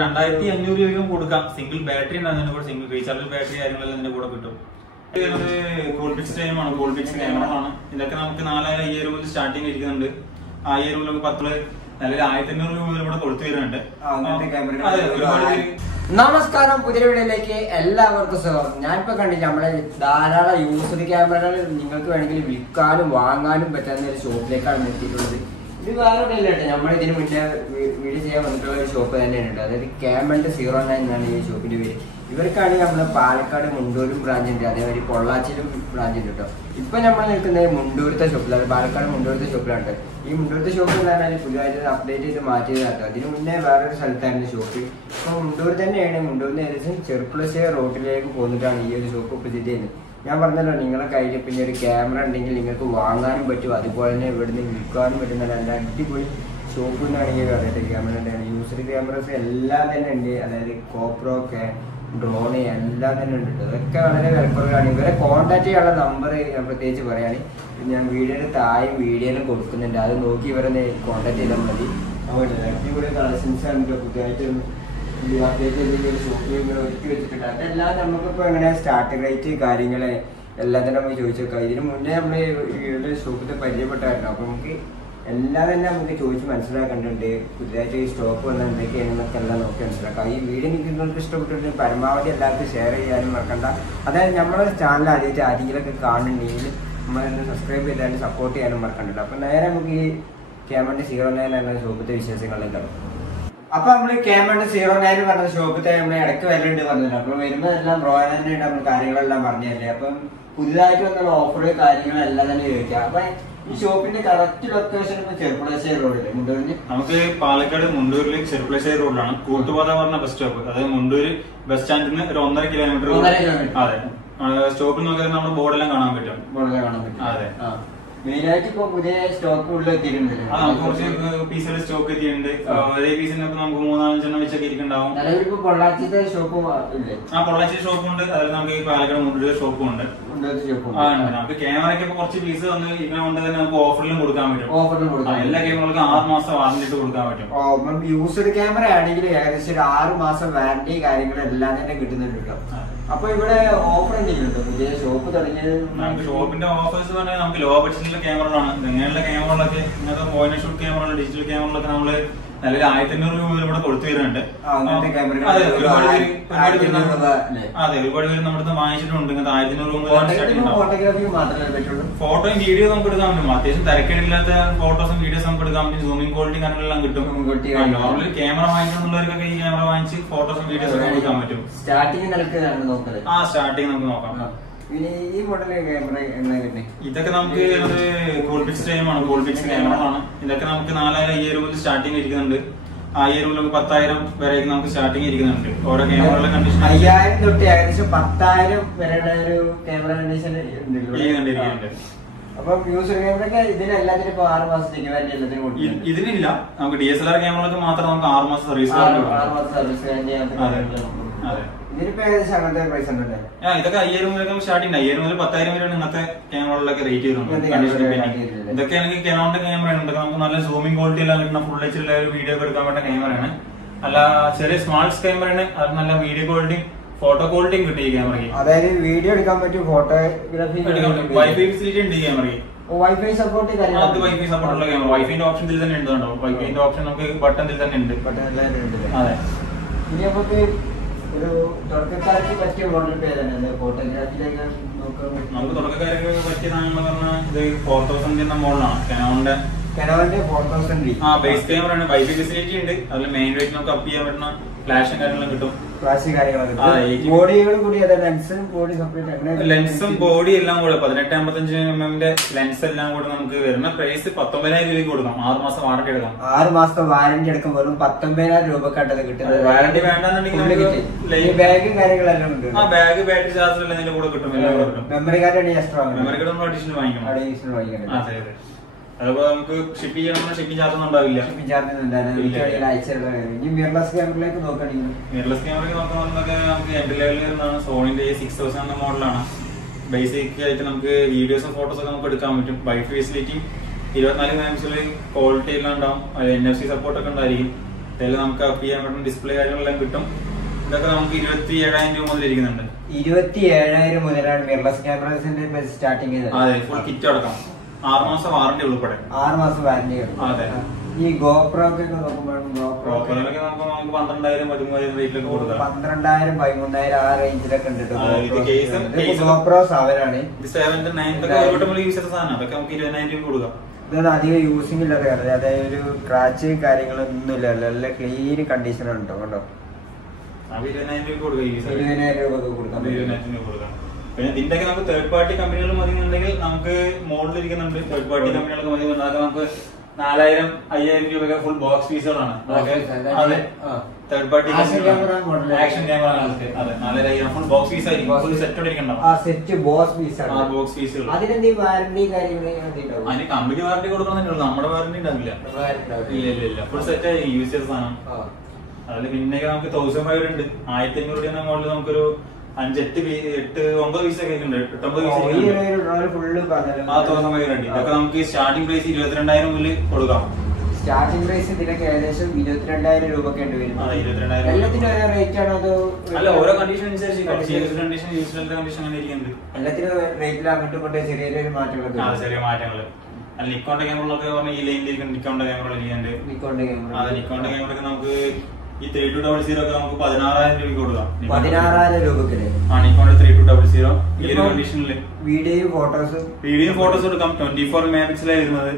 2500 രൂപയും കൊടുക്കാം. Single battery ഉണ്ടാകുന്നതിന്റെ കൂടെ സിംഗിൾ റീചാർജ് ബാറ്ററി കാര്യങ്ങളെല്ലാം ഇതിന്റെ കൂടെ കിട്ടും. കോൾപിക്സ് ടൈമാണ്, കോൾപിക്സ് ക്യാമറകളാണ്. ഇതൊക്കെ നമുക്ക് 4000-5000 മുതൽ സ്റ്റാർട്ടിങ് ഇരിക്കുന്നുണ്ട്. 1000 മുതൽ 10 നല്ലൊരു 1500 രൂപ ഇവിടെ കൊടുത്തു വരുന്നുണ്ട്. നമസ്കാരം, പുതിയ വീഡിയോയിലേക്ക് എല്ലാവർക്കും സ്വാഗതം. ഞാനിപ്പോ കണ്ടില്ല നമ്മളെ ധാരാളം യൂസ്ഡ് ക്യാമറകൾ നിങ്ങൾക്ക് വേണമെങ്കിൽ വിൽക്കാനും വാങ്ങാനും പറ്റുന്ന ഒരു ഷോപ്പിലേക്കാണ് എത്തിയിട്ടുള്ളത്. ഇത് വേറെ ഇല്ല കേട്ടോ, നമ്മൾ ഇതിന് മുന്നേ വീഡിയോ ചെയ്യാൻ വന്നിട്ടുള്ള ഒരു ഷോപ്പ് തന്നെയാണ്. അതായത് Camont 09 എന്നാണ് ഈ ഷോപ്പിന്റെ പേര്. ഇവർക്കാണെങ്കിൽ നമ്മളെ പാലക്കാട് മുണ്ടൂരും ബ്രാഞ്ച് ഉണ്ട്, അതേമാതിരി പൊള്ളാച്ചിയിലും ബ്രാഞ്ച് ഉണ്ട് കേട്ടോ. ഇപ്പൊ നമ്മൾ നിൽക്കുന്നത് മുണ്ടൂരത്തെ ഷോപ്പിലാണ്, പാലക്കാട് മുണ്ടൂരത്തെ ഷോപ്പിലാണ്. ഈ മുണ്ടൂരത്തെ ഷോപ്പ് എന്ന് പറഞ്ഞാൽ പുതിയതായിട്ട് അപ്ഡേറ്റ് ചെയ്ത് മാറ്റിയത് കേട്ടോ. അതിന് മുന്നേ വേറൊരു സ്ഥലത്തായിരുന്നു ഷോപ്പ്. ഇപ്പൊ മുണ്ടൂർ തന്നെയാണ്. മുണ്ടൂരിന് ഏകദേശം ചെറുപ്പുളശ്ശേരി റോഡിലേക്ക് പോന്നിട്ടാണ് ഈ ഒരു ഷോപ്പ് ഇപ്പോൾ സ്ഥിതി ചെയ്യുന്നത്. ഞാൻ പറഞ്ഞല്ലോ, നിങ്ങളെ കയ്യിൽ പിന്നെ ഒരു ക്യാമറ ഉണ്ടെങ്കിൽ നിങ്ങൾക്ക് വാങ്ങാനും പറ്റും, അതുപോലെ തന്നെ ഇവിടുന്ന് വിൽക്കാനും പറ്റുന്ന നല്ല അടിപൊളി ഷോപ്പ് എന്നാണെങ്കിൽ അറിയാത്ത ക്യാമറ തന്നെയാണ്. യൂസ്ഡ് ക്യാമറസ് എല്ലാം തന്നെ ഉണ്ട്, അതായത് കോപ്രോ, ഡ്രോണ് എല്ലാം തന്നെ ഉണ്ട്. അതൊക്കെ വളരെ വിലക്കുറവാണ്. ഇവരെ കോൺടാക്ട് ചെയ്യാനുള്ള നമ്പർ ഞാൻ പ്രത്യേകിച്ച് പറയുകയാണ്, ഞാൻ വീഡിയോയുടെ താഴെയും വീഡിയോയിലും കൊടുക്കുന്നുണ്ട്. അത് നോക്കി ഇവരെ കോൺടാക്ട് ചെയ്താൽ മതി. അതുകൊണ്ട് അടിപൊളി കളക്ഷൻസ് ആണ് പുതിയതായിട്ട് ഷോപ്പിൽ ഇങ്ങനെ ഒരുക്കി വെച്ചിട്ടുണ്ട്. അതെല്ലാം നമുക്കിപ്പോൾ എങ്ങനെ സ്റ്റാർട്ടിംഗ് റേറ്റ് കാര്യങ്ങൾ എല്ലാം തന്നെ നമുക്ക് ചോദിച്ചു നോക്കാം. ഇതിന് മുന്നേ നമ്മൾ ഈ ഷോപ്പിൽ പരിചയപ്പെട്ടായിരുന്നു. അപ്പോൾ നമുക്ക് എല്ലാം തന്നെ നമുക്ക് ചോദിച്ച് മനസ്സിലാക്കേണ്ടതുണ്ട്. പുതിയതായിട്ട് ഈ സ്റ്റോക്ക് വന്നാൽ എന്തൊക്കെയാണെന്നൊക്കെ എല്ലാം നോക്കി മനസ്സിലാക്കാം. ഈ വീഡിയോ നിങ്ങൾക്ക് ഇഷ്ടപ്പെട്ടിട്ട് പരമാവധി എല്ലാവർക്കും ഷെയർ ചെയ്യാനും മറക്കണ്ട. അതായത് നമ്മുടെ ചാനൽ ആരെങ്കിലൊക്കെ കാണുന്നുണ്ടെങ്കിൽ നമ്മളെല്ലാം സബ്സ്ക്രൈബ് ചെയ്താലും സപ്പോർട്ട് ചെയ്യാനും മറക്കണ്ടല്ലോ. അപ്പം നേരെ നമുക്ക് ഈ Camont 09 എന്ന ഷോപ്പിത്തെ വിശേഷങ്ങളിലേക്ക് കിടക്കും. അപ്പൊ നമ്മള് Camont 09 പറഞ്ഞ ഷോപ്പിത്തെ നമ്മൾ ഇടയ്ക്ക് വരലുണ്ട് പറഞ്ഞില്ല. അപ്പൊ വരുമ്പോൾ എല്ലാം ബ്രോയിനായിട്ട് നമ്മൾ കാര്യങ്ങളെല്ലാം പറഞ്ഞല്ലേ. അപ്പം പുതിയതായിട്ട് വന്നുള്ള ഓഫർ കാര്യങ്ങളെല്ലാം തന്നെ ചോദിക്കാം. അപ്പൊ ഈ ഷോപ്പിന്റെ കറക്റ്റ് ലൊക്കേഷൻ ചെറുപ്പുളശ്ശേരി റോഡില് മുണ്ടൂരിന് നമുക്ക് പാലക്കാട് മുണ്ടൂരിലേക്ക് ചെറുപ്പുളശ്ശേരി റോഡിലാണ് കൂട്ടുപാത പറഞ്ഞ ബസ് സ്റ്റോപ്പ്. അതായത് മുണ്ടൂര് ബസ് സ്റ്റാൻഡിൽ നിന്ന് ഒരു 1.5 കിലോമീറ്റർ. അതെ, സ്റ്റോപ്പിൽ നോക്കിയാൽ നമ്മുടെ ബോർഡെല്ലാം കാണാൻ പറ്റും. അതെ, മെയിനായിട്ട് ഇപ്പൊ പുതിയ സ്റ്റോക്ക് ഉള്ളിൽ എത്തിയിട്ടുണ്ട്. കുറച്ച് പീസുകൾ സ്റ്റോക്ക് എത്തിയിട്ടുണ്ട്. ഒരേ പീസിന് നമുക്ക് 3-4 വെച്ചൊക്കെ ഇരിക്കുന്നുണ്ടാവും. പൊള്ളാച്ചിത്തെ ഷോപ്പും പൊള്ളാച്ചി ഷോപ്പുണ്ട്, അതിൽ നമുക്ക് ഈ പാലക്കാട് മുണ്ടൂര് ഷോപ്പും ഉണ്ട്. നമുക്ക് ക്യാമറയ്ക്ക് കുറച്ച് പീസ് വന്ന് ഇങ്ങനെ കൊണ്ട് തന്നെ നമുക്ക് ഓഫറിലും കൊടുക്കാൻ പറ്റും. എല്ലാ ക്യാമറകൾക്കും 6 മാസം വാറന്റി ഇട്ട് കൊടുക്കാൻ പറ്റും. യൂസ്ഡ് ക്യാമറ ആണെങ്കിൽ ഏകദേശം ഒരു 6 മാസം വാറന്റി കാര്യങ്ങളെല്ലാം തന്നെ കിട്ടുന്നുണ്ട് കേട്ടോ. അപ്പൊ ഇവിടെ ഓഫർ എന്തെങ്കിലും പുതിയ ഷോപ്പ് തുടങ്ങിയത്? നമുക്ക് ഷോപ്പിന്റെ ഓഫേഴ്സ് പറഞ്ഞാൽ നമുക്ക് ലോ ബഡ്ജറ്റിലുള്ള ക്യാമറകളാണ്. ഇങ്ങനെയുള്ള ക്യാമറകളൊക്കെ ഇങ്ങനത്തെ പോയിന്റ് ഷൂട്ട് ക്യാമറകൾ, ഡിജിറ്റൽ ക്യാമറകളൊക്കെ നമ്മള് നല്ലൊരു 1500 രൂപ ഇവിടെ കൊടുത്തു വരുന്നുണ്ട്. അതെ, ഒരുപാട് പേര് നമ്മുടെ വാങ്ങിച്ചിട്ടുണ്ട്. ഇങ്ങനത്തെ 1500 രൂപ ഫോട്ടോയും വീഡിയോ നമുക്ക് എടുക്കാൻ പറ്റും. അത്യാവശ്യം തിരക്കേടില്ലാത്ത ഫോട്ടോസും വീഡിയോസും നമുക്ക് എടുക്കാൻ പറ്റും. സൂമിംഗ് ക്വാളിറ്റി കാര്യങ്ങളെല്ലാം കിട്ടും. നോർമലി ക്യാമറ വാങ്ങിക്കുന്നുള്ളവർക്കൊക്കെ ഈ ക്യാമറ വാങ്ങിച്ച് ഫോട്ടോസും വീഡിയോസും ഒക്കെ എടുക്കാൻ പറ്റും. സ്റ്റാർട്ടിംഗ് നമുക്ക് നോക്കാം. ഈ മോഡൽ ക്യാമറ ഇതൊക്കെ നമുക്ക് കോൾപിക്സ് ടൈമാണ്, കോൾപിക്സ് ക്യാമറകളാണ്. ഇതൊക്കെ നമുക്ക് 4000-5000 മുതൽ സ്റ്റാർട്ടിംഗ് ഇരിക്കുന്നുണ്ട്. 1000 മുതൽ 10,000 വരെ നമുക്ക് സ്റ്റാർട്ടിംഗ് ഇരിക്കുന്നുണ്ട്. ഓരോ ക്യാമറകളുടെ കണ്ടീഷൻ 5000 തൊട്ട് ഏകദേശം 10,000 വരെയുള്ള ഒരു ക്യാമറ കണ്ടീഷൻ ഇരിക്കുന്നുണ്ട്. അപ്പൊ യൂസർ ക്യാമറ ഇതിനെല്ലാത്തിനും ഇപ്പൊ 6 മാസത്തേക്ക് വേണ്ടി എല്ലാത്തിനും ഇതിനില്ല. നമുക്ക് DSLR ക്യാമറകൾക്ക് മാത്രം നമുക്ക് 6 മാസം സർവീസ്. 6 മാസം സർവീസ് അതെ, ഇതിനിപ്പോ ഏകദേശം അങ്ങനത്തെ പ്രൈസ് ഉണ്ടല്ലേ? ഇതൊക്കെ 5000 മുതൽ സ്റ്റാർട്ടിംഗ്. 5000 മുതൽ 10,000 വരെയാണ് ഇന്നത്തെ ക്യാമറകളിലൊക്കെ റേറ്റ് ചെയ്യുന്നത്. ഇതൊക്കെ ആണെങ്കിൽ Canon ക്യാമറയാണ്. ഇതൊക്കെ നമുക്ക് നല്ല സൂമിംഗ് ക്വാളിറ്റി എല്ലാം കിട്ടുന്ന ഫുൾ എച്ച് വീഡിയോ ഒക്കെ എടുക്കാൻ പറ്റുന്ന ക്യാമറയാണ്. അല്ല, ചെറിയ സ്മാർട്ട് ക്യാമറയാണ്. അത് നല്ല വീഡിയോ ക്വാളിറ്റിയും ഫോട്ടോ ക്വാളിറ്റിയും കിട്ടും ഈ ക്യാമറയ്ക്ക്. അതായത് വീഡിയോ എടുക്കാൻ പറ്റും, ഫോട്ടോഗ്രാഫി, വൈഫൈ ഫെസിലിറ്റി ഉണ്ട് ഈ ക്യാമറയ്ക്ക്. വൈഫൈ സപ്പോർട്ട് വൈഫൈ സപ്പോർട്ടുള്ള ക്യാമറ. വൈഫൈന്റെ ഓപ്ഷൻ ഇതിൽ തന്നെ ഉണ്ടോ? വൈഫൈന്റെ ഓപ്ഷൻ നമുക്ക് ബട്ടണിൽ തന്നെ ഉണ്ട്. അതെ, ഇനി നമുക്ക് ഒരു തുടക്കക്കാർക്ക് പറ്റിയ മോഡൽ പേരാണ് ഫോട്ടോഗ്രാഫിയിലേക്ക് നമുക്ക് തുടക്കക്കാർക്ക് പറ്റിയ സാധനങ്ങൾ പറഞ്ഞാൽ ഇത് 4000 എന്ന മോഡലാണ്. Canonന്റെ 4000 ബേസ് ക്യാമറയാണ്. വൈഫൈ ഫെസിലിറ്റി ഉണ്ട്. അതിൽ മെയിൻ റേറ്റ് നമുക്ക് അപ്പ് ചെയ്യാൻ പറ്റുന്ന ഫ്ലാഷും കാര്യങ്ങളും കിട്ടും. ലെൻസും ബോഡി എല്ലാം കൂടെ 18-55mm ലെൻസ് എല്ലാം കൂടെ നമുക്ക് വരുന്ന പ്രൈസ് 19,000 രൂപയ്ക്ക് കൊടുക്കാം. 6 മാസം വാറന്റി എടുക്കാം. 6 മാസത്തെ വാറന്റി എടുക്കും. വെറും 19,000 രൂപക്കാട്ടത് കിട്ടുന്നത്. വാറന്റി വേണ്ടെന്നുണ്ടെങ്കിൽ ബാഗും കാര്യങ്ങളെല്ലാം ഉണ്ട്. ബാഗ്, ബാറ്ററി ചാർജർ എല്ലാം ഇതിന്റെ കൂടെ കിട്ടും. എല്ലാം കൂടെ കിട്ടും. Memory card extra, memory card നമ്മൾ അഡീഷണൽ വാങ്ങിക്കണം. അതെ, അതുപോലെ നമുക്ക് ഷിപ്പ് ചെയ്യണമെങ്കിൽ ഷിപ്പിംഗ് ചാർജ് ഒന്നും ഉണ്ടാവില്ല. മിറർലെസ് ക്യാമറയിലേക്ക് നോക്കുകയാണെങ്കിൽ മിറർലെസ് ക്യാമറയ്ക്ക് നോക്കുകയാണെങ്കിൽ നമുക്ക് എൻട്രി ലെവലിൽ വരുന്നതാണ്. സോണിന്റെ 6000 എന്ന മോഡലാണ്. ബേസിക് ആയിട്ട് നമുക്ക് വീഡിയോസും ഫോട്ടോസൊക്കെ നമുക്ക് എടുക്കാൻ പറ്റും. വൈഫൈ ഫെസിലിറ്റി 24 MP ക്വാളിറ്റി എല്ലാം ഉണ്ടാവും. NFC സപ്പോർട്ടൊക്കെ ഉണ്ടായിരിക്കും. ഇതിൽ നമുക്ക് അപ്പ് ചെയ്യാൻ പറ്റുന്ന ഡിസ്പ്ലേ കാര്യങ്ങളെല്ലാം കിട്ടും. ഇതൊക്കെ നമുക്ക് 27,000 രൂപ മുതൽ ഇരിക്കുന്നുണ്ട്. 27,000 മുതലാണ് മിറർലെസ് ക്യാമറസിന്റെ സ്റ്റാർട്ടിങ് ചെയ്തത്. അതെ, ഫുൾ കിറ്റ് അടക്കം 6 മാസം വാറന്റി ഉൾപ്പെടെ. 6 മാസം വാറന്റി. അതെ. ഈ ഗോപ്രോ ഒക്കെ നോക്കുമ്പോഴും ഗോപ്രോയിലൊക്കെ നമുക്ക് 12,000 13,000 റേറ്റിലൊക്കെ കൊടുക്കാം. 12,000 13,000 ആ റേഞ്ചിലൊക്കെ ഉണ്ട്. ഗോപ്രോ 7 ആണ്. 7 9 ഒക്കെ യൂസ് ചെയ്ത സാധനം. അതൊക്കെ നമുക്ക് 20,000 രൂപ കൊടുക്കാം. ഇതൊന്നും അധികം യൂസിംഗ് ഇല്ലാത്ത കാരണം, അതായത് ഒരു ക്രാച്ച് കാര്യങ്ങളൊന്നും ഇല്ല, നല്ല ക്ലീൻ കണ്ടീഷൻ ഉണ്ടോ കേട്ടോ. 20,000 രൂപ കൊടുക്കാം. 20,000 രൂപ കൊടുക്കാം. 20,000 രൂപ കൊടുക്കാം. പിന്നെ ഇതിന്റെ ഒക്കെ നമുക്ക് തേർഡ് പാർട്ടി കമ്പനികൾ മതിയെന്നുണ്ടെങ്കിൽ നമുക്ക് മോഡലിരിക്കുന്നുണ്ട്. തേർഡ് പാർട്ടി കമ്പനികൾക്ക് മതി. അതൊക്കെ നമുക്ക് 4,000 5,000 രൂപയൊക്കെ ഫുൾ ബോക്സ് പീസുകളാണ്. അതെ, തേർഡ് പാർട്ടി ആക്ഷൻ ക്യാമറ. അതെ, 4,000 ഫുൾ ബോക്സ് പീസ് ആയിരിക്കും. ഫുൾ സെറ്റ് ബോക്സ് പീസുകൾ. അതിന് വാറന്റി കാര്യങ്ങൾ അതിന് കമ്പനി വാറന്റി കൊടുക്കണമെന്നുള്ളൂ, നമ്മുടെ വാറന്റി ഉണ്ടാവില്ല. ഇല്ല, ഫുൾ സെറ്റ് ആയി യൂസ് ചെയ്ത സാധനം. അതിൽ പിന്നെ നമുക്ക് 1,500 ഉണ്ട്. 1,500 രൂപ മോഡൽ നമുക്കൊരു 5-8 9 പീസൊക്കെ ഉണ്ട്. 8-9 പീസ്. ഇതൊക്കെ നമുക്ക് സ്റ്റാർട്ടിംഗ് പ്രൈസ് 22,000 മുതൽ കൊടുക്കാം. സ്റ്റാർട്ടിംഗ് പ്രൈസ് ഇതിനൊക്കെ ഏകദേശം 22,000 രൂപ ഒക്കെ ഉണ്ട് വരും. 22,000. എല്ലാത്തിനും ഓരോ റേറ്റ് ആണോ അതോ? അല്ല, ഓരോ കണ്ടീഷൻ അനുസരിച്ച് കണ്ടീഷൻ അങ്ങനെ ഇരിക്കുന്നുണ്ട്. എല്ലാത്തിനും റേറ്റിൽ അങ്ങോട്ടും ഇങ്ങോട്ടും ചെറിയ മാറ്റങ്ങളൊക്കെ. ചെറിയ മാറ്റങ്ങൾ. അല്ല, നിക്കോണിന്റെ ക്യാമറകളൊക്കെ പറഞ്ഞാൽ ഈ ലൈനിലിരിക്കുന്ന നിക്കോണിന്റെ ക്യാമറ ഇരിക്കുന്നുണ്ട്. അതെ, നിക്കോണിന്റെ ക്യാമറയൊക്കെ നമുക്ക് ഈ 3200 ഒക്കെ നമുക്ക് 16,000 രൂപയ്ക്ക് കൊടുക്കാം. 16,000 രൂപയ്ക്ക് നിക്കോണിന്റെ 3200 ഈ ഒരു കണ്ടീഷനിൽ വീഡിയോയും ഫോട്ടോസും എടുക്കാം. 24 മെഗാപിക്സലാണ് വരുന്നത്.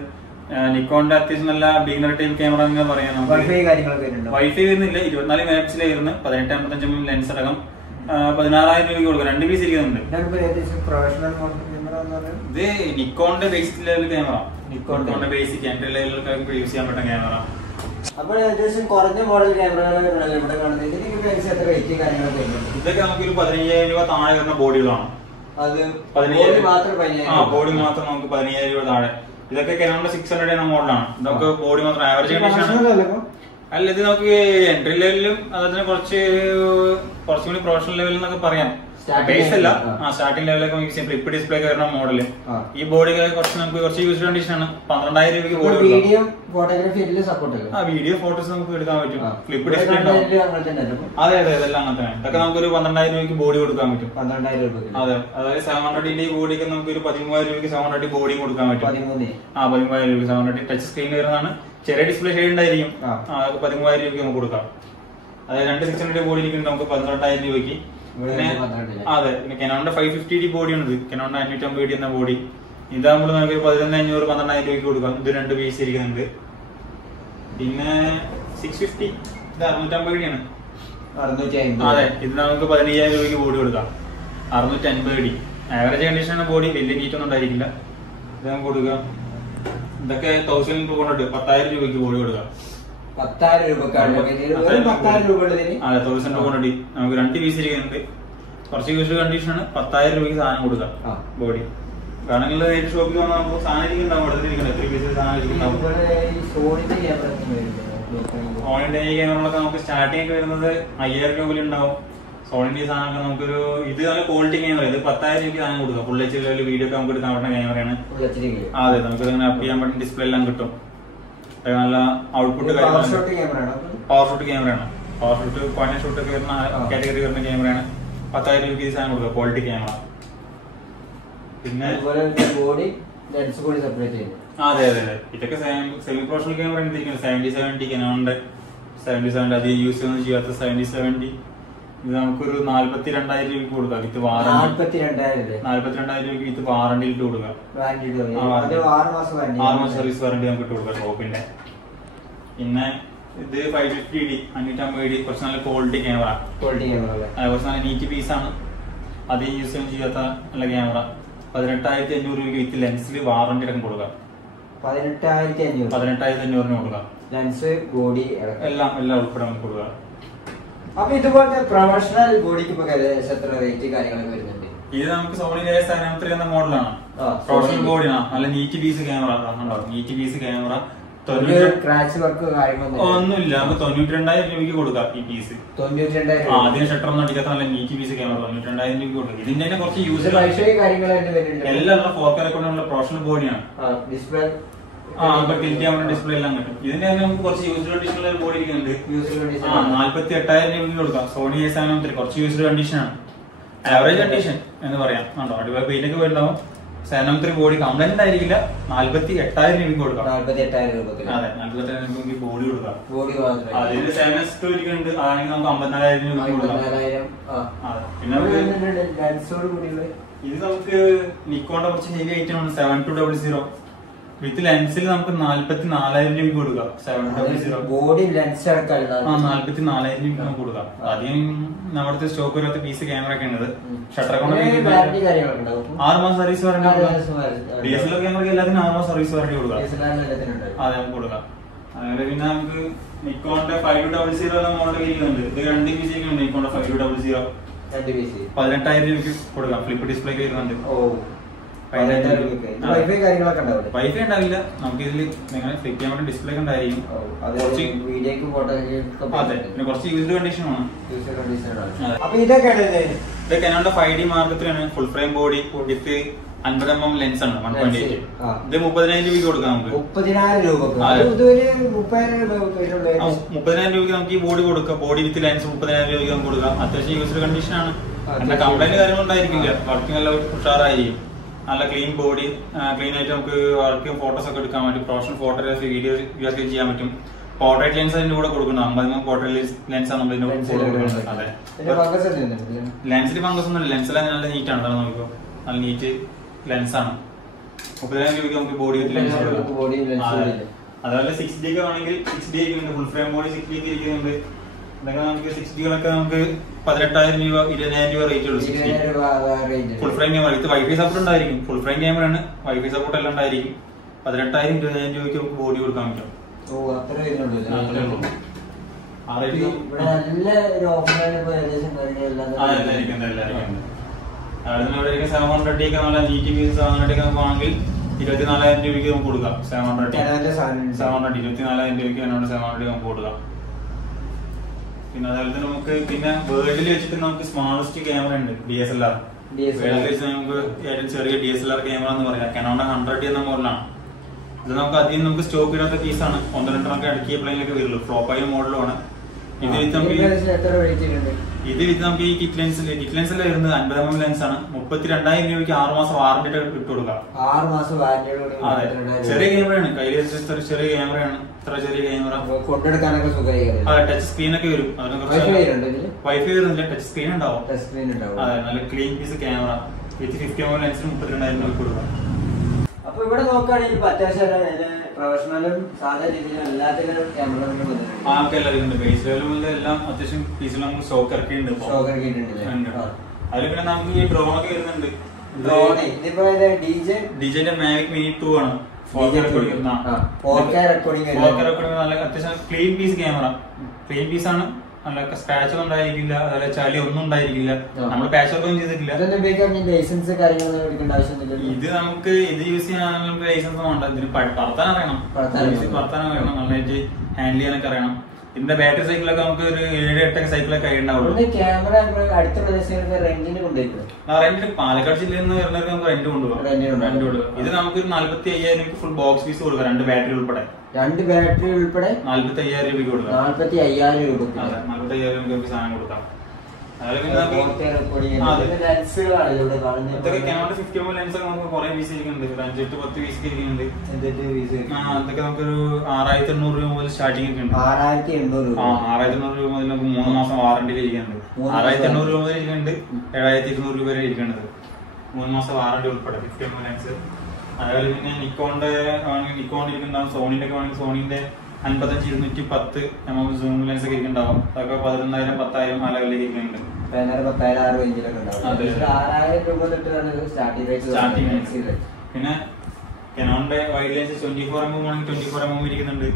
നിക്കോണിന്റെ അത്യാവശ്യം നല്ല ബിഗിനർ ടൈപ്പ് ക്യാമറ എന്ന് പറയാം. വൈഫൈ വരുന്നില്ല. 24 മെഗാപിക്സലാണ് വരുന്നത്. 18-55 mm ലെൻസ് അടക്കം 16,000 രൂപയ്ക്ക് കൊടുക്കാം. 2 പീസ് ഇരിക്കുന്നുണ്ട്. ഇത് നിക്കോണിന്റെ ബേസിക് ലെവൽ ക്യാമറ. നിക്കോണിന്റെ ബേസിക് എൻട്രി ലെവലിലൊക്കെ യൂസ് ചെയ്യാൻ പറ്റുന്ന ക്യാമറ. അപ്പോൾ ഏകദേശം കുറഞ്ഞ മോഡൽ ക്യാമറകളാണ് ഇവിടെ കാണുന്നത്. ഇതിന് എത്ര റേറ്റ് കാര്യങ്ങളൊക്കെ? ഇതൊക്കെ നമുക്കൊരു 15,000 രൂപ താഴെ വരുന്ന ബോഡികളാണ്. അത് 15,000 ബോഡി മാത്രം നമുക്ക് 15,000 രൂപ താഴെ. ഇതൊക്കെ Canon 600 എന്ന മോഡലാണ്. ഇതൊക്കെ ബോഡി മാത്രം ആവറേജ് കണ്ടീഷൻ. അല്ല, ഇത് നമുക്ക് എൻട്രി ലെവലിലും അതിന് കുറച്ചുകൂടി പ്രൊഫഷണൽ ലെവലിൽ എന്നൊക്കെ പറയാം. ബേസ് അല്ല, സ്റ്റാർട്ടിംഗ് ലെവലൊക്കെ യൂസ് ചെയ്യാം. ഫ്ലിപ്പ് ഡിസ്പ്ലേ ഒക്കെ വരുന്ന മോഡല്. ഈ ബോഡി കുറച്ച് യൂസ് കണ്ടീഷൻ ആണ്. 12,000 രൂപയ്ക്ക് ബോഡി. വീഡിയോ ഫോട്ടോസ് നമുക്ക് എടുക്കാൻ പറ്റും. ഫ്ലിപ്പ് ഡിസ്പ്ലേ അതെ, ഇതെല്ലാം അങ്ങനെ തന്നെ. ഇതൊക്കെ നമുക്കൊരു 12,000 രൂപയ്ക്ക് ബോഡി കൊടുക്കാൻ പറ്റും. 12,000 രൂപ. അതെ, അതായത് 700 ബോഡിക്ക് നമുക്ക് ഒരു 13,000 രൂപയ്ക്ക് 700 ബോഡി കൊടുക്കാൻ പറ്റും. 13,000 രൂപ 700 ടച്ച് സ്ക്രീൻ വരുന്നതാണ്. ചെറിയ ഡിസ്പ്ലേ ഷെയ്ഡ് ഉണ്ടായിരിക്കും. 13,000 രൂപയ്ക്ക് നമുക്ക് കൊടുക്കാം. അതായത് 2 600 ബോഡി ഇരിക്കുന്നത് നമുക്ക് 12,000 രൂപയ്ക്ക്. അതെ, പിന്നെ Canonന്റെ 550D ബോഡി ഉണ്ട്. Canonന്റെ 550D എന്ന ബോഡി. ഇതാകുമ്പോൾ നമുക്ക് 11,500 12,000 രൂപയ്ക്ക് കൊടുക്കാം. ഇത് 2 പീസ് ഇരിക്കുന്നുണ്ട്. പിന്നെ 650 ഇത് 650D ആണ്. അതെ, ഇത് നമുക്ക് 15,000 രൂപയ്ക്ക് ബോഡി കൊടുക്കാം. 650D ആവറേജ് കണ്ടീഷനാണ് ബോഡി. വലിയ നീറ്റൊന്നും ഉണ്ടായിരിക്കില്ല. ഇത് നമുക്ക് കൊടുക്കാം. ഇതൊക്കെ 1,000 രൂപ കൊണ്ടിട്ട് 10,000 രൂപയ്ക്ക് ബോഡി കൊടുക്കാം. 10,000 രൂപക്കാണ്. അതെ, 1,000 രൂപ കൊണ്ടിട്ട് നമുക്ക് 2 പീസ് ഇരിക്കുന്നുണ്ട്. കുറച്ച് യൂസ് കണ്ടീഷനാണ്. 10,000 രൂപയ്ക്ക് സാധനം കൊടുക്കാം ബോഡി. കാരണം ഷോപ്പിൽ വന്നാൽ നമുക്ക് സാധനം ഇരിക്കുന്നുണ്ടാവും. അടുത്തിരിക്കുന്നത് 3 പീസ് സാധനം ഇരിക്കുന്നുണ്ടാവും. സോണിന്റെ ഈ ക്യാമറകളൊക്കെ നമുക്ക് സ്റ്റാർട്ടിംഗ് ഒക്കെ വരുന്നത് 5,000 രൂപ ഉണ്ടാവും. സോണിന്റെ സാധനമൊക്കെ നമുക്കൊരു ഇത് നല്ല ക്വാളിറ്റി ക്യാമറ. ഇത് 10,000 രൂപയ്ക്ക് സാധനം കൊടുക്കാം. ഫുൾ എച്ച് ലെവൽ വീഡിയോ ഒക്കെ നമുക്ക് എടുക്കാൻ പറ്റുന്ന ക്യാമറയാണ്. അതെ, നമുക്ക് ഇങ്ങനെ അപ്പ് ചെയ്യാൻ പറ്റുന്ന ഡിസ്പ്ലേ എല്ലാം കിട്ടും. നല്ല ഔട്ട്പുട്ട് പവർ ഷോട്ട് ക്യാമറയാണ്. പവർ ഷോട്ട് പോയിന്റ് ഷോട്ട് ഒക്കെ വരുന്ന കാറ്റഗറി വരുന്ന ക്യാമറയാണ്. 10,000 രൂപയ്ക്ക് സാധനം കൊടുക്കുക. Quality camera. പിന്നെ അതെ, ഇതൊക്കെ സെമി പ്രൊഫഷണൽ ക്യാമറ എന്തിരിക്കുന്നത്. 7070 Canonന്റെ 7070 അത് യൂസ് ഒന്നും ചെയ്യാത്ത 7070. ഇത് നമുക്കൊരു 42,000 രൂപയ്ക്ക് കൊടുക്കാം. വിത്ത് വാറണ്ടി. 42,000 രൂപയ്ക്ക് വിത്ത് വാറണ്ടിയിൽ കൊടുക്കാം. 6 മാസം സർവീസ് വാറണ്ടി നമുക്ക് ഇട്ട് കൊടുക്കാം ഷോപ്പിന്റെ. പിന്നെ ഇത് 550D 550D കുറച്ച് നല്ല ക്വാളിറ്റി ക്യാമറ. കുറച്ച് നല്ല നീറ്റ് പീസാണ്. അത് യൂസ് ചെയ്യാത്ത നല്ല ക്യാമറ. 18,500 രൂപയ്ക്ക് വിത്ത് ലെൻസിൽ വാറണ്ടി അടക്കം കൊടുക്കാം. 18,500 കൊടുക്കാം. ലെൻസ് ബോഡി എല്ലാം ഉൾപ്പെടെ നമുക്ക് കൊടുക്കാം. അപ്പൊ ഇതുപോലത്തെ പ്രൊഫഷണൽ ബോഡിക്ക് ഇപ്പൊ എത്ര റേറ്റ് കാര്യങ്ങളൊക്കെ വരുന്നുണ്ട്? ഇത് നമുക്ക് സോണിയുടെ 7M3 എന്ന മോഡലാണ്. പ്രൊഫഷണൽ ബോഡിയാണ്. നല്ല neat piece camera. Neat piece camera. Scratch work ഒന്നുമില്ല. നമുക്ക് 92,000 രൂപയ്ക്ക് കൊടുക്കാം ഈ പീസ്. 92,000. അതിന് ഷട്ടർ ഒന്നും അടിക്കാത്ത നല്ല നീറ്റ് പീസ് ക്യാമറ 92,000 രൂപയ്ക്ക് കൊടുക്കാം. ഇതിന്റെ തന്നെ കുറച്ച് യൂസ് കാര്യങ്ങളായിട്ട് എല്ലാം 4K റെക്കോർഡിനുള്ള പ്രൊഫഷണൽ ബോഡിയാണ്. ഡിസ്പ്ലേ എല്ലാം കിട്ടും. ഇതിന്റെ നമുക്ക് കുറച്ച് യൂസ്ഡ് കണ്ടീഷനിൽ ബോഡി ഇരിക്കുന്നുണ്ട്. 48,000 രൂപയ്ക്ക് കൊടുക്കാം. സോണി A7 III കുറച്ച് യൂസ്ഡ് കണ്ടീഷൻ ആണ്, ആവറേജ് കണ്ടീഷൻ എന്ന് പറയാം. കണ്ടോ അടിപൊളി പെയിന്റൊക്കെ വരുന്നുണ്ടാവും. 7 III ബോഡി കംപ്ലൈന്റ് ആയിരിക്കില്ല. 48,000 രൂപയ്ക്ക് കൊടുക്കാം. 48,000 രൂപ. അതെ, 48,000 രൂപയ്ക്ക് ബോഡി കൊടുക്കാം. അതിൽ 7S2 ഇരിക്കുന്നുണ്ട്, അതാണെങ്കിൽ നമുക്ക് 54,000 രൂപയ്ക്ക് കൊടുക്കാം. പിന്നെ ഇത് നമുക്ക് നിക്കോണിന്റെ കുറച്ച് ഹെവി ഐറ്റം ആണ്. 7200 വിത്ത് ലെൻസിൽ നമുക്ക് 44,000 രൂപയ്ക്ക് കൊടുക്കാം. 7200 ബോഡി ലെൻസ് അടക്കം 44,000 രൂപയ്ക്ക് നമുക്ക് കൊടുക്കാം. ആദ്യം നമ്മുടെ സ്റ്റോക്ക് വരാത്ത പീസ് ക്യാമറ ഒക്കെ ഉണ്ട്. ഷട്ടർ 6 മാസം സർവീസ് വാറന്റി കൊടുക്കാം. DSLR ക്യാമറയ്ക്ക് എല്ലാത്തിനും 6 മാസം സർവീസ് വാറന്റി കൊടുക്കാം. അതെ, നമുക്ക് കൊടുക്കാം. അതുപോലെ പിന്നെ നമുക്ക് നിക്കോണിന്റെ 5200 മോഡൽ ഇരിക്കുന്നുണ്ട്. ഇത് 2 പീസ് ഇരിക്കുന്നുണ്ട്. നിക്കോണിന്റെ 5200 18,000 രൂപയ്ക്ക് കൊടുക്കാം. ഫ്ലിപ്പ് ഡിസ്പ്ലേ ഒക്കെ വരുന്നുണ്ട്. വൈഫൈ ഉണ്ടാവില്ല നമുക്ക് ഇതിൽ. നിങ്ങൾ ഫ്ലിപ്പ് ചെയ്യാൻ വേണ്ടി ഡിസ്പ്ലേ ഉണ്ടായിരിക്കും. അതെ, പിന്നെ കുറച്ച് യൂസ്ഡ് കണ്ടീഷൻ ആണ്. ഇത് Canon's 5D Mark III ആണ്. Full frame body with 50mm lens ആണ്. 1.8. ഇത് 30,000 രൂപയ്ക്ക് കൊടുക്കാം നമുക്ക്. 30,000 രൂപ. 30,000 രൂപയ്ക്ക് നമുക്ക് ഈ ബോഡി കൊടുക്കാം. ബോഡി വിത്ത് ലെൻസ് 30,000 രൂപയ്ക്ക് നമുക്ക് കൊടുക്കാം. അത്യാവശ്യം യൂസ്ഡ് കണ്ടീഷൻ ആണ്. എന്താ കംപ്ലൈന്റ് കാര്യങ്ങളുണ്ടായിരിക്കില്ല. വർക്കിംഗ് എല്ലാം ഉഷാറായിരിക്കും. നല്ല ക്ലീൻ ബോഡി, ക്ലീൻ ആയിട്ട് നമുക്ക് വർക്ക് ഫോട്ടോസ് ഒക്കെ എടുക്കാൻ പറ്റും. പ്രൊഫഷണൽ ഫോട്ടോഗ്രാഫി, വീഡിയോഗ്രാഫി ചെയ്യാൻ പറ്റും. പോർട്രേറ്റ് ലെൻസ് അതിന്റെ കൂടെ കൊടുക്കണം. 50mm പോർട്രേറ്റ് ലെൻസ് ആണ് നമ്മൾ ഇതിന്റെ കൂടെ കൊടുക്കുന്നത്. അതെ, ലെൻസിൽ ഫംഗസ് ഒന്നുമില്ല. ലെൻസിലെല്ലാം നല്ല നീറ്റ് ആണ്. നോക്കിക്കോ, നല്ല നീറ്റ് ലെൻസ് ആണ്. 30,000 രൂപയ്ക്ക് നമുക്ക് ബോഡി വിത്ത് ലെൻസ് കൊടുക്കാം. അതുപോലെ 6D ഒക്കെ ആണെങ്കിൽ 6D ഇരിക്കുന്നുണ്ട്. ഫുൾ ഫ്രെയിം ബോഡി 6D ഇരിക്കുന്നുണ്ട്. ഇതൊക്കെ നമുക്ക് 6Dകളൊക്കെ നമുക്ക് 18,000 രൂപ 20,000 രൂപ റേറ്റ് ഉള്ളൂ. 6D ഫുൾ ഫ്രെയിം ക്യാമറ വിത്ത് വൈഫൈ സപ്പോർട്ട് ഉണ്ടായിരിക്കും. ഫുൾ ഫ്രെയിം ക്യാമറ ആണ്, വൈഫൈ സപ്പോർട്ട് എല്ലാം ഉണ്ടായിരിക്കും. 18,000 20,000 രൂപയ്ക്ക് നമുക്ക് ബോഡി കൊടുക്കാൻ പറ്റും. അവിടെ 700D ഒക്കെ നല്ല നീറ്റ് പീസ് 700D ഒക്കെ ആണെങ്കിൽ 24,000 രൂപയ്ക്ക് നമുക്ക് കൊടുക്കാം. 700D 24,000 രൂപയ്ക്ക് 700D നമുക്ക് കൊടുക്കാം. പിന്നെ അതുപോലെ തന്നെ നമുക്ക് പിന്നെ വേൾഡിൽ വെച്ചിട്ട് നമുക്ക് സ്മാളസ്റ്റ് ക്യാമറ ഉണ്ട്. DSLR വേൾഡിൽ വെച്ച് നമുക്ക് ഏറ്റവും ചെറിയ DSLR ക്യാമറ എന്ന് പറയാം. Canon's 100D എന്ന മോഡലാണ്. ഇത് നമുക്ക് അധികം നമുക്ക് സ്റ്റോക്ക് ഇടാത്ത പീസാണ്. 1-2 അടുക്കിയ പ്ലെയിനൊക്കെ വരുള്ളൂ. ഫ്ലോപ്പായ മോഡലുമാണ്. ഇത് വിത്ത് നമുക്ക് ഈ കിറ്റ് ലെൻസിൽ വരുന്നത് 50mm ലെൻസ് ആണ്. 32,000 രൂപയ്ക്ക് 6 മാസം വാറന്റി ഇട്ട് കൊടുക്കാം. 6 മാസം വാറന്റി. അതെ, ചെറിയ ക്യാമറയാണ്. കയ്യിൽ ചെറിയ ക്യാമറയാണ്. ഇത്ര ചെറിയ ക്യാമറ കൊണ്ടെടുക്കാനൊക്കെ സുഖമായി. അതെ, ടച്ച് സ്ക്രീൻ ഒക്കെ വരും. വൈഫൈ വരുന്നില്ല, ടച്ച് സ്ക്രീൻ ഉണ്ടാവും. അതെ, നല്ല clean piece camera with 50mm ലെൻസിന് 32,000 രൂപ കൊടുക്കാം. അപ്പൊ ഇവിടെ നോക്കുകയാണെങ്കിൽ അത്യാവശ്യം പ്രൊഫഷണലും സാധാ രീതിയിലും എല്ലാത്തിനും ക്യാമറകളും ബേസ് ലെവലിൽ എല്ലാം അത്യാവശ്യം പീസിൽ നമുക്ക് സ്റ്റോക്ക് ഇറക്കിയിട്ടുണ്ട്. അതിൽ പിന്നെ നമുക്ക് ഈ ഡ്രോൺ ഒക്കെ വരുന്നുണ്ട്. ഡിജെന്റെ മാവിക് മിനി 2 ആണ്. 4K റെക്കോർഡിംഗ് നല്ല അത്യാവശ്യം clean piece camera. Clean piece ആണ്. നല്ല സ്ക്രാച്ച് ഒന്നും ഉണ്ടായിരിക്കില്ല. അതുപോലെ ചളി ഒന്നും ഉണ്ടായിരിക്കില്ല. നമ്മൾ പാച്ച് വർക്ക് ഒന്നും ചെയ്തിട്ടില്ല. ലൈസൻസ് കാര്യങ്ങളൊന്നും എടുക്കേണ്ട ആവശ്യമൊന്നുമില്ല. ഇത് നമുക്ക് ഇത് യൂസ് ചെയ്യാൻ നമുക്ക് ലൈസൻസ് വേണ്ട. ഇതിന് പറത്താൻ അറിയണം. നന്നായിട്ട് ഹാൻഡിൽ ചെയ്യാനൊക്കെ അറിയണം. ഇതിന്റെ ബാറ്ററി സൈക്കിളൊക്കെ നമുക്ക് ഒരു 7-8 സൈക്കിളൊക്കെ ഉണ്ടാവുള്ളൂ. ക്യാമറ അടുത്ത റെന്റിന് കൊണ്ടുപോയി. റെന്റിന് പാലക്കാട് ജില്ലയിൽ നിന്ന് വരുന്നവർക്ക് നമുക്ക് റെന്റ് കൊണ്ടുപോകാം. ഇത് നമുക്ക് 45,000 രൂപയ്ക്ക് ഫുൾ ബോക്സ് പീസ് കൊടുക്കാം. 2 ബാറ്ററി ഉൾപ്പെടെ 2 ബാറ്ററി ഉൾപ്പെടെ 45,000 രൂപയ്ക്ക് കൊടുക്കാം. 45,000 രൂപ. 45,000 രൂപയ്ക്ക് സാധനം കൊടുക്കാം. ഇതൊക്കെ ക്യാമറ 50mm ലെൻസ് ഒക്കെ നമുക്ക് കുറെ പീസ് ഇരിക്കുന്നുണ്ട്. 5-10 പീസ് ഇരിക്കുന്നുണ്ട്. അതൊക്കെ നമുക്കൊരു 6,800 രൂപ മുതൽ സ്റ്റാർട്ടിംഗ് ഒക്കെ ഉണ്ട്. 6,800 രൂപ മുതൽ നമുക്ക് 3 മാസം വാറന്റിയിൽ ഇരിക്കുന്നുണ്ട്. 6,800 രൂപ മുതൽ ഇരിക്കുന്നുണ്ട്. 7,200 രൂപ വരെ ഇരിക്കുന്നത്. 3 മാസം വാറന്റി ഉൾപ്പെടെ 50mm ലെൻസ്. അതുപോലെ പിന്നെ നിക്കോണിന്റെ ഇരിക്കുന്നുണ്ടാവും. സോണിന്റെ ഒക്കെ വേണമെങ്കിൽ സോണിന്റെ 55-210mm സൂം ലെൻസ് ഒക്കെ ഇരിക്കുന്നുണ്ടാവും. അതൊക്കെ 11,000 10,000 ആ ലെവലിലേക്ക് ഇരിക്കുന്നുണ്ട്. 10,000 റേഞ്ചിലൊക്കെ ഉണ്ടാവും. 6,000 രൂപ തൊട്ടാണ് സ്റ്റാർട്ടിംഗ് റേറ്റ്. പിന്നെ Canon's വൈഡ് ലെൻസ് 24mm ആണെങ്കിൽ 24mm ഇരിക്കുന്നുണ്ട്.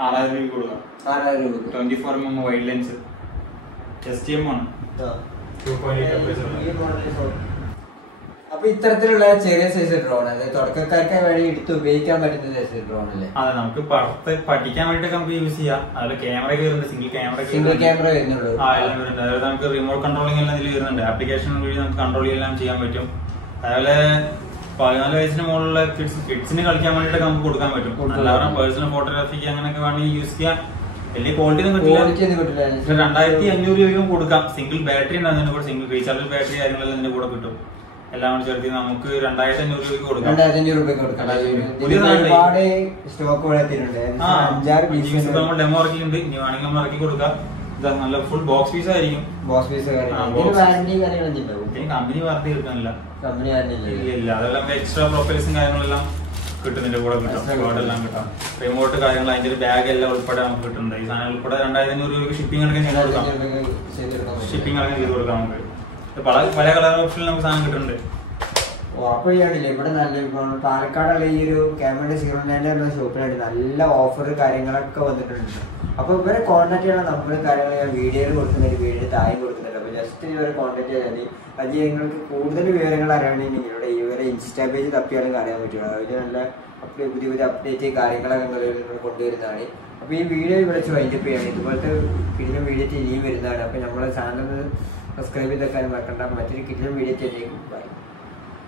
6,000 രൂപ കൊടുക്കാം. 6,000 രൂപ 24mm വൈഡ് ലെൻസ്. STM ആണ്. 2.8. അപ്പൊ ഇത്തരത്തിലുള്ള ചെറിയ സൈസ് ഡ്രോൺ, അതായത് തുടക്കക്കാർക്ക് വേണ്ടി എടുത്ത് ഉപയോഗിക്കാൻ പറ്റുന്ന സൈസ് ഡ്രോൺ അല്ലേ? അതെ, നമുക്ക് പഠിക്കാൻ വേണ്ടിട്ട് നമുക്ക് യൂസ് ചെയ്യാം. അതുപോലെ ക്യാമറ വരുന്നുണ്ട്. സിംഗിൾ ക്യാമറ വരുന്നുള്ളൂ. അതായത് നമുക്ക് റിമോട്ട് കൺട്രോളിംഗ് എല്ലാം ഇതിൽ വരുന്നുണ്ട്. ആപ്ലിക്കേഷൻ വഴി നമുക്ക് കൺട്രോൾ എല്ലാം ചെയ്യാൻ പറ്റും. അതുപോലെ 14 വയസ്സിന് മുകളിലുള്ള കിഡ്സിന് കളിക്കാൻ വേണ്ടിയിട്ട് നമുക്ക് കൊടുക്കാൻ പറ്റും. എല്ലാവരും പേഴ്സണൽ ഫോട്ടോഗ്രാഫിക്ക് അങ്ങനെയൊക്കെ വേണമെങ്കിൽ യൂസ് ചെയ്യാം. വലിയ ക്വാളിറ്റി ഒന്നും കിട്ടില്ല. 2500 രൂപയും കൊടുക്കാം. സിംഗിൾ ബാറ്ററി ഉണ്ട് അതിന്റെ കൂടെ, സിംഗിൾ റീചാർജ് ബാറ്ററി കാര്യങ്ങളെല്ലാം ഇതിന്റെ കൂടെ കിട്ടും. എല്ലാം കൂടി ചേർത്ത് നമുക്ക് 2500 രൂപയ്ക്ക് കൊടുക്കാം. 2500 രൂപയ്ക്ക് കൊടുക്കാം. നമ്മൾ ഡെമോ ഇറക്കിയിട്ടുണ്ട്. ഇനി വേണമെങ്കിൽ നമ്മൾ ഇറക്കി കൊടുക്കാം. നല്ല ഫുൾ ബോക്സ് പീസ് ആയിരിക്കും. കമ്പനി വാറണ്ടി കിട്ടാനില്ല. ഇല്ല, അതെല്ലാം എക്സ്ട്രാ പ്രൊഫൈൽസും കാര്യങ്ങളെല്ലാം കിട്ടുന്നതിന്റെ കൂടെ കിട്ടും. എല്ലാം കിട്ടാം. റിമോട്ട് കാര്യങ്ങൾ അതിന്റെ ഒരു ബാഗ് എല്ലാം ഉൾപ്പെടെ നമുക്ക് കിട്ടുന്നുണ്ട്. ഈ സാധനം ഉൾപ്പെടെ 2500 രൂപയ്ക്ക് ഷിപ്പിംഗ് അടക്കം ചെയ്ത് കൊടുക്കാം. ഷിപ്പിംഗ് അടക്കം ചെയ്ത് കൊടുക്കാം നമുക്ക്. പല കളർ ഓപ്ഷനിൽ നമുക്ക് സാധനം കിട്ടുന്നുണ്ട്. അപ്പൊ ഇയാളില്ലേ ഇവിടെ നല്ല പാലക്കാടുള്ള ഈ ഒരു ക്യാമറ 09 ഷോപ്പിനായിട്ട് നല്ല ഓഫർ കാര്യങ്ങളൊക്കെ വന്നിട്ടുണ്ട്. അപ്പൊ ഇവരെ കോൺടാക്ട് ചെയ്യുന്ന നമ്പറും കാര്യങ്ങളും ഞാൻ വീഡിയോയിൽ കൊടുക്കുന്നുണ്ട്, വീഡിയോ താഴെ കൊടുക്കുന്നുണ്ട്. അപ്പൊ ജസ്റ്റ് ഇവരെ കോൺടാക്ട് ചെയ്താൽ മതി. അത് നിങ്ങൾക്ക് കൂടുതൽ വിവരങ്ങൾ അറിയണമെങ്കിൽ ഇവിടെ ഇവരെ ഇൻസ്റ്റാ പേജ് തപ്പിയാലും അറിയാൻ പറ്റുള്ളൂ. അതിൽ നല്ല പുതിയ പുതിയ അപ്ഡേറ്റ് കാര്യങ്ങളൊക്കെ കൊണ്ടുവരുന്നതാണ്. അപ്പൊ ഈ വീഡിയോ ഇവിടെ വൈൻഡപ്പ് ചെയ്യാണ്. ഇതുപോലത്തെ കിടിലം വീഡിയോ ഇനിയും വരുന്നതാണ്. അപ്പൊ നമ്മളെ ചാനൽ സബ്സ്ക്രൈബ് ചെയ്തേക്കാനും മറക്കണ്ട. മറ്റൊരു കിടിലം വീഡിയോ ബൈ.